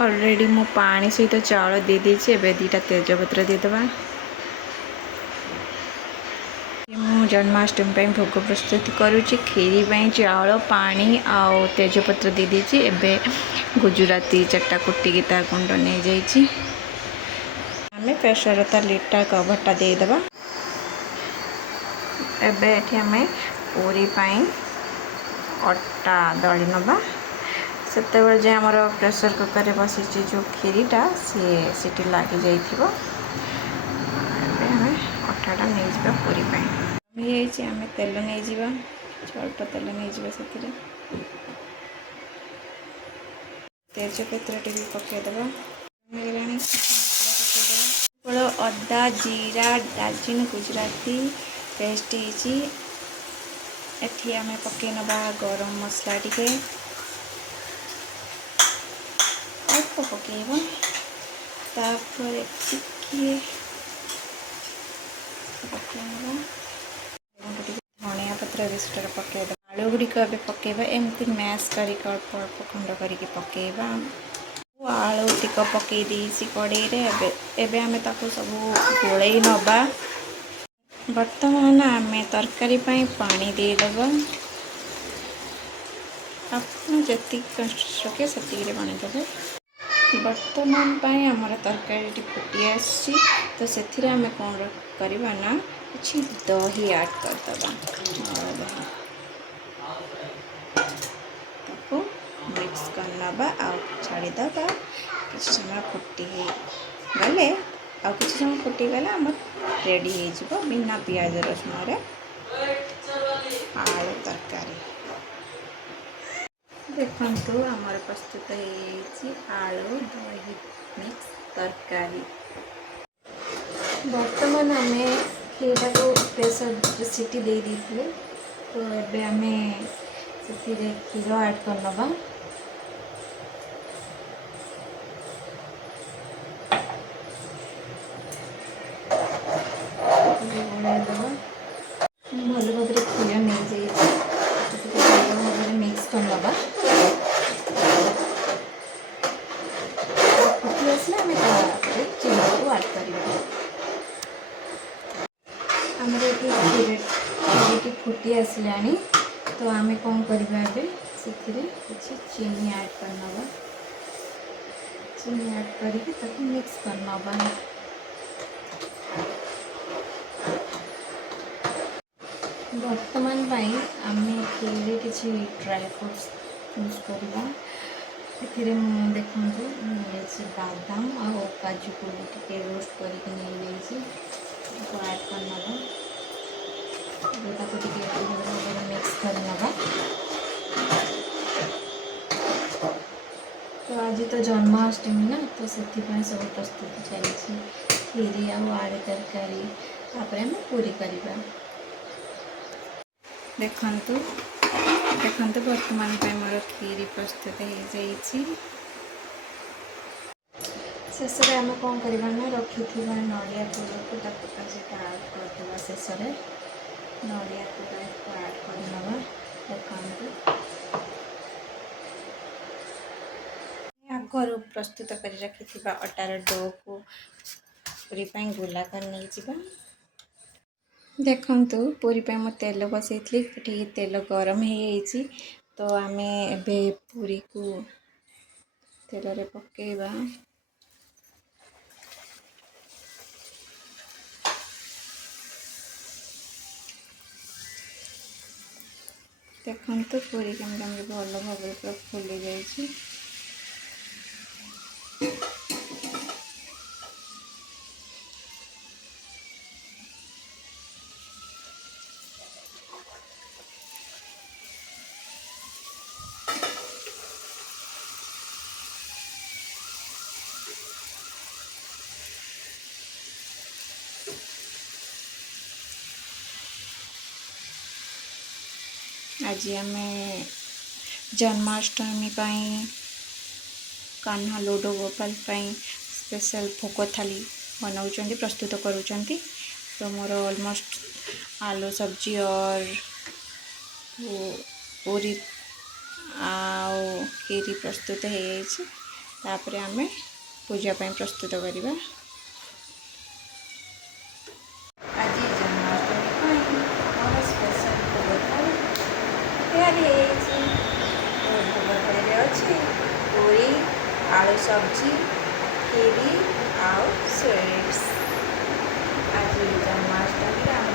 Already मु पानी सहित चाउल दे देछि एबे दीटा तेजपत्र देदेबा मु जन्माष्टमी ପାଇଁ भोग प्रस्तुति करूछि खीरी ପାଇଁ चाउल पानी आउ तेजपत्र दे देछि एबे गुजराती चट्टा कुट्टी की ता गुंड नै जाइछि हमें प्रेशर ता लीटर कवरटा दे देबा एबे एठी हमें पूरी ପାଇଁ अट्टा दଳି नबा सेते बेले जे हमर प्रेशर कुकर रे बसिछि जो खीरीटा सीटी लागी जाइथिबो एबे हमें अट्टाटा नै जिबा पूरी ପାଇଁ ये हमें तेल नहीं जीवा अल्प तेल नहीं जीवा से तेजपत्र टी पकईदेवा अदा जीरा डालचीन गुजराती पेस्ट एठी आम पकई नवा गरम मसला टी अल्प पकईबा तापर टिके पकईबा धनिया पत्र बेसर पकईद आलू गुड़िक पकईबा एमती मैश कर अल्प अल्प खंड करके पकईबा आलू टिक पकई देसी कड़े एबे आमे ताको सब गोले नबा वर्तमान आम तरकारी पानी देदेबा आपन जी कष्ट से पानी देवे वर्तमान आमर तरकारी फुटी आसी तो से आम कौन करवा ना कि दही ऐड करदे मिक्स करनबा छाड़ीदबा किसी समय फुटी गले आ किसी समय फुटी गले आम रेडी हो बिना पियाज रसुण आलू तरकारी देखु आमर प्रस्तुत हो आलू दही मिक्स तरकारी बर्तमान आम खीरा को प्रेशर सीटी दे दी तो एबे आम से क्षीर ऐड करनबा भल भाव क्षीर नहीं जाइए भल भाव मिक्स करनबा फुटी आसला चीनी को ऐड कर आमर ये फुटी आसला तो आम कौन करवा से किसी चीनी ऐड करनबा चीनी ऐड करके मिक्स करनबा वर्तमान आम खीरी किसी ड्राई फ्रूट्स यूज करवा देखु बादाम आ काजू को टे रोस्ट करके ऐड करनबा मिक्स करनबा तो आज तो जन्माष्टमी ना तो से सब प्रस्तुति चली खीरी आलू तरकारी तापर पूरी करवा देखंतु देखंतु वर्तमान मोर खीरी प्रस्तुत हो जाइए शेष में आम कौन करवा ना रखी नड़िया पूर को ऐड करदेवा शेष में नड़िया पूर को ऐड करनबा देखंतु आगर प्रस्तुत कर रखि अटार डो को पूरी गुला कर नहीं जावा देखंतु पूरी पे मो तेल बसई तेल गरम हो तो आम एबे पूरी को तेल रे पकेबा देखंतु पूरी केमती भल भाव पूरा फुली जाइए आज आम जन्माष्टमी कान्हा लड्डू गोपाल स्पेशल भोग थाली बनाऊँ प्रस्तुत करूँ तो मोर ऑलमोस्ट आलू सब्जी और पूरी खीरी प्रस्तुत हो तापर आमे पूजा ପାଇଁ प्रस्तुत करवा। आज जन्माष्टमी पर मोर स्पेशल भोग तैयारी भोग अच्छे पूरी आलू सब्जी खीरी आउ स्वीट्स। आज जन्माष्टमी आम